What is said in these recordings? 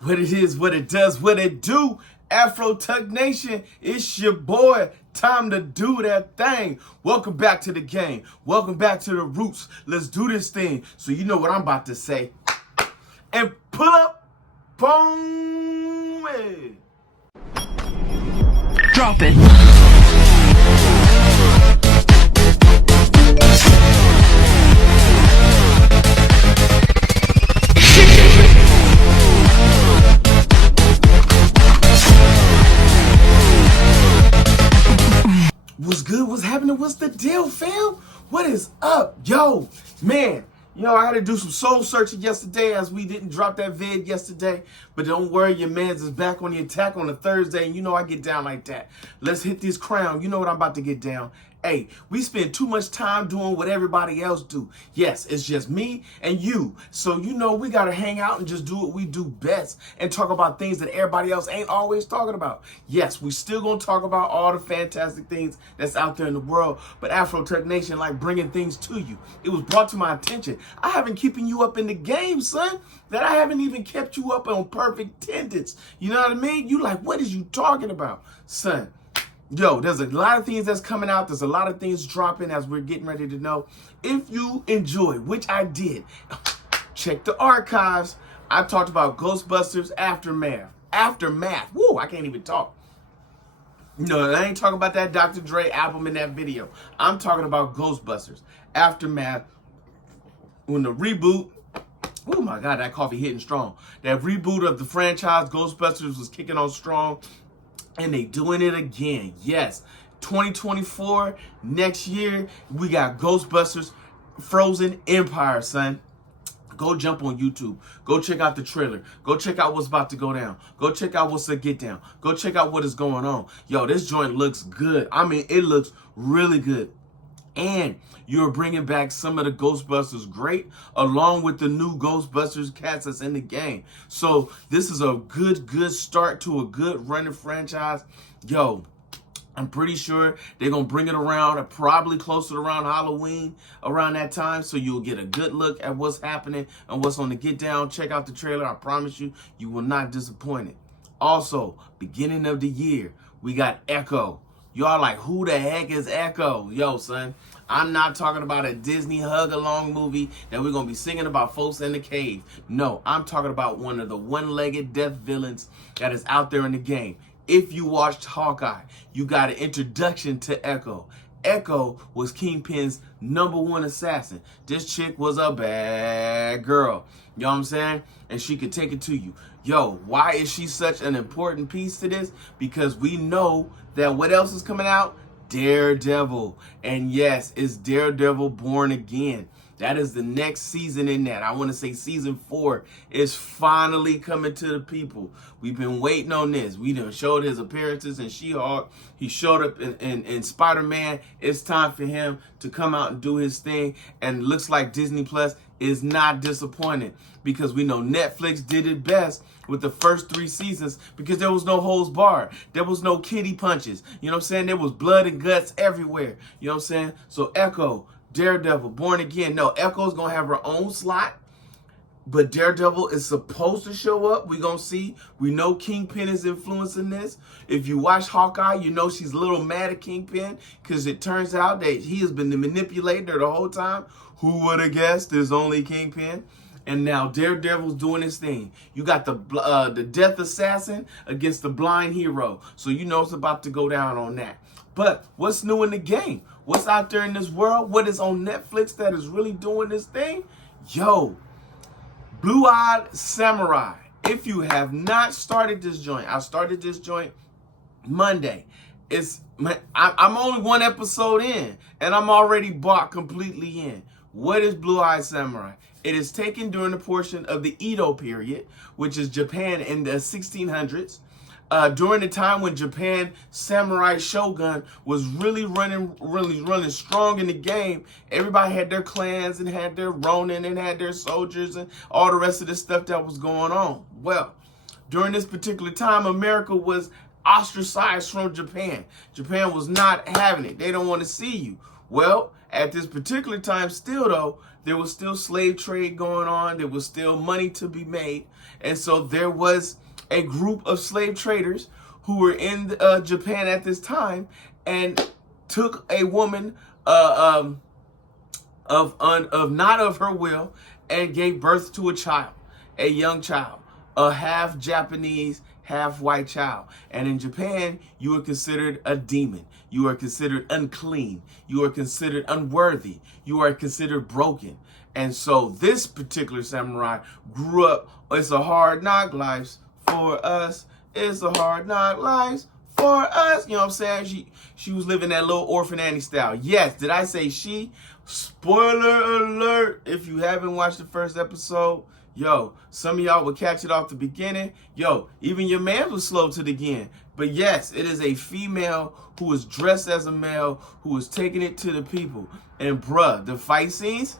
What it is, what it does, what it do. Afro Tuck Nation, it's your boy. Time to do that thing. Welcome back to the game. Welcome back to the roots. Let's do this thing. So you know what I'm about to say. And pull up, boom. Drop it. What's good? What's happening? What's the deal, fam? What is up? Yo, man, I had to do some soul searching yesterday as we didn't drop that vid yesterday. But don't worry, your man's is back on the attack on a Thursday, and you know I get down like that. Let's hit this crown. You know what I'm about to get down. Hey, we spend too much time doing what everybody else do. Yes, it's just me and you. So, we got to hang out and just do what we do best and talk about things that everybody else ain't always talking about. Yes, we still going to talk about all the fantastic things that's out there in the world. But Afro Tuck Nation like bringing things to you. It was brought to my attention. I haven't keeping you up in the game, son. That I haven't even kept you up on perfect attendance. You know what I mean? You like, what is you talking about, son? Yo, there's a lot of things that's coming out. There's a lot of things dropping as we're getting ready to know. If you enjoy, which I did, check the archives. I talked about Ghostbusters Aftermath. Woo, I can't even talk. No, I ain't talking about that Dr. Dre album in that video. I'm talking about Ghostbusters Aftermath. When the reboot, oh my God, that coffee hitting strong. That reboot of the franchise, Ghostbusters, was kicking on strong. And they doing it again. Yes, 2024, next year, we got Ghostbusters Frozen Empire, son. Go jump on YouTube. Go check out the trailer. Go check out what's about to go down. Go check out what's to get down. Go check out what is going on. Yo, this joint looks good. I mean, it looks really good. And you're bringing back some of the Ghostbusters great, along with the new Ghostbusters cast that's in the game. So this is a good start to a good running franchise. Yo, I'm pretty sure they're going to bring it around, probably closer to around Halloween, around that time. So you'll get a good look at what's happening and what's on the get down. Check out the trailer. I promise you, you will not disappoint it. Also, beginning of the year, we got Echo. Y'all like, who the heck is Echo? Yo, son, I'm not talking about a Disney hug-along movie that we're going to be singing about folks in the cave. No, I'm talking about one of the one-legged death villains that is out there in the game. If you watched Hawkeye, you got an introduction to Echo. Echo was Kingpin's #1 assassin. This chick was a bad girl. You know what I'm saying? And she could take it to you. Yo, why is she such an important piece to this? Because we know that what else is coming out? Daredevil. And yes, it's Daredevil Born Again. That is the next season in that. I want to say season 4 is finally coming to the people. We've been waiting on this. We done showed his appearances in She-Hulk. He showed up in Spider-Man. It's time for him to come out and do his thing. And it looks like Disney Plus is not disappointed, because we know Netflix did it best with the first 3 seasons because there was no holds barred. There was no kiddie punches. You know what I'm saying? There was blood and guts everywhere. You know what I'm saying? So Echo, Daredevil, Born Again. No, Echo's going to have her own slot, but Daredevil is supposed to show up. We're going to see. We know Kingpin is influencing this. If you watch Hawkeye, you know she's a little mad at Kingpin because it turns out that he has been manipulating her the whole time. Who would have guessed there's only Kingpin? And now Daredevil's doing his thing. You got the death assassin against the blind hero. So you know it's about to go down on that. But what's new in the game? What's out there in this world? What is on Netflix that is really doing this thing? Yo, Blue-Eyed Samurai. If you have not started this joint, I started this joint Monday. I'm only 1 episode in, and I'm already bought completely in. What is Blue-Eyed Samurai? It is taken during the portion of the Edo period, which is Japan in the 1600s. During the time when Japan samurai shogun was really running strong in the game. Everybody had their clans and had their ronin and had their soldiers and all the rest of the stuff that was going on. Well, during this particular time, America was ostracized from Japan. Japan was not having it. They don't want to see you. Well, At this particular time, still though, there was still slave trade going on. There was still money to be made. And so there was a group of slave traders who were in Japan at this time and took a woman of not of her will and gave birth to a child, a young child, a half Japanese, half white child. And in Japan, you are considered a demon. You are considered unclean. You are considered unworthy. You are considered broken. And so this particular samurai grew up. It's a hard knock life for us. It's a hard knock life for us. You know what I'm saying? She was living that little orphan Annie style. Yes, did I say she? Spoiler alert. If you haven't watched the first episode, yo, some of y'all would catch it off the beginning. Yo, even your man was slow to the end. But yes, it is a female who is dressed as a male who is taking it to the people. And bruh, the fight scenes,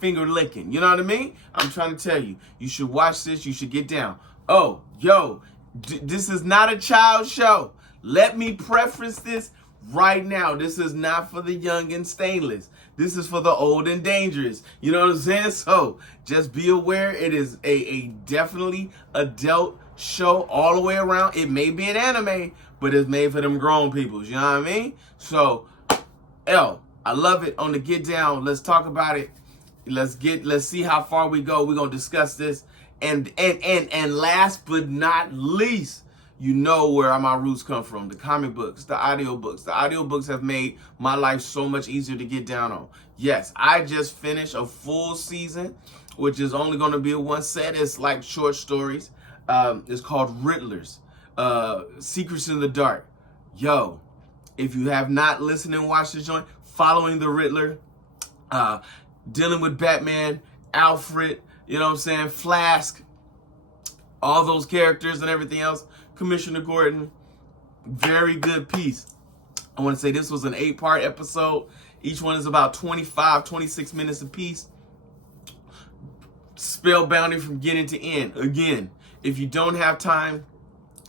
finger licking. You know what I mean? I'm trying to tell you, you should watch this. You should get down. Oh, yo, this is not a child show. Let me preface this right now. This is not for the young and stainless. This is for the old and dangerous. You know what I'm saying? So just be aware, it is a definitely adult show all the way around. It may be an anime, but it's made for them grown people. You know what I mean? So, I love it. On the get down, let's talk about it. Let's see how far we go. We're gonna discuss this. And last but not least, you know where my roots come from. The comic books, the audiobooks. The audiobooks have made my life so much easier to get down on. Yes, I just finished a full season, which is only going to be a one set. It's like short stories. It's called Riddlers, Secrets in the Dark. Yo, if you have not listened and watched the joint, following the Riddler, dealing with Batman, Alfred, you know what I'm saying, Flask, all those characters and everything else, Commissioner Gordon, very good piece. I want to say this was an 8-part episode. Each one is about 25, 26 minutes a piece. Spellbounding from beginning to end. Again, if you don't have time,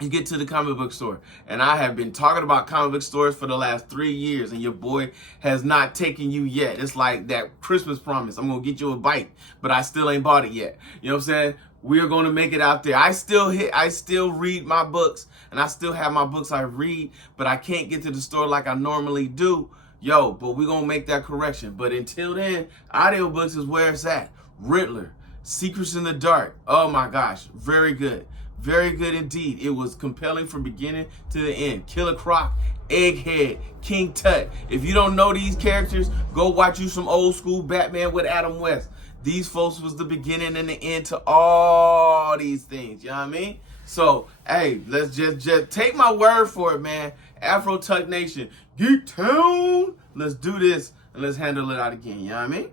you get to the comic book store. And I have been talking about comic book stores for the last 3 years, and your boy has not taken you yet. It's like that Christmas promise. I'm going to get you a bite, but I still ain't bought it yet. You know what I'm saying? We're going to make it out there. I still read my books, and I still have my books I read, but I can't get to the store like I normally do. Yo, but we're going to make that correction. But until then, audiobooks is where it's at. Riddler, Secrets in the Dark. Oh my gosh, very good. Very good indeed. It was compelling from beginning to the end. Killer Croc, Egghead, King Tut. If you don't know these characters, go watch you some old school Batman with Adam West. These folks was the beginning and the end to all these things. You know what I mean? So, hey, let's just take my word for it, man. Afro Tuck Nation, Geek Town. Let's do this and let's handle it out again. You know what I mean?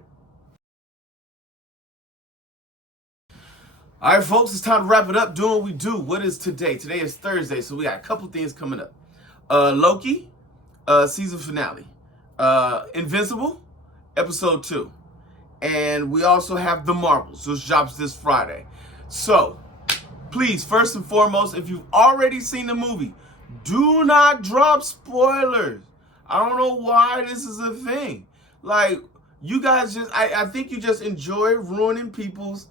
All right, folks, it's time to wrap it up. Doing what we do. What is today? Today is Thursday, so we got a couple things coming up. Loki, season finale. Invincible, episode 2. And we also have The Marvels, which drops this Friday. So, please, first and foremost, if you've already seen the movie, do not drop spoilers. I don't know why this is a thing. Like, you guys I think you just enjoy ruining people's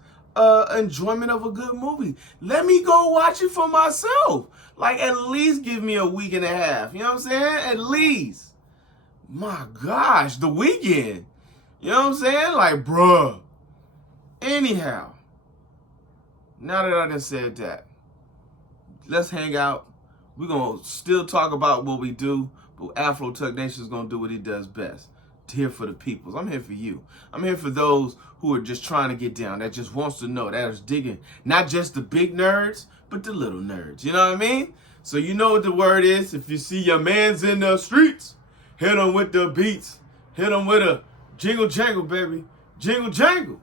enjoyment of a good movie. Let me go watch it for myself. Like, at least give me a week and a half. You know what I'm saying? At least. My gosh, The Weeknd. You know what I'm saying? Like, bruh. Anyhow, now that I done said that, let's hang out. We're going to still talk about what we do, but Afro Tuck Nation is going to do what he does best. Here for the peoples. I'm here for you. I'm here for those who are just trying to get down, that just wants to know, that is digging not just the big nerds, but the little nerds. You know what I mean? So you know what the word is. If you see your mans in the streets, hit them with the beats. Hit them with a jingle jangle, baby. Jingle jangle.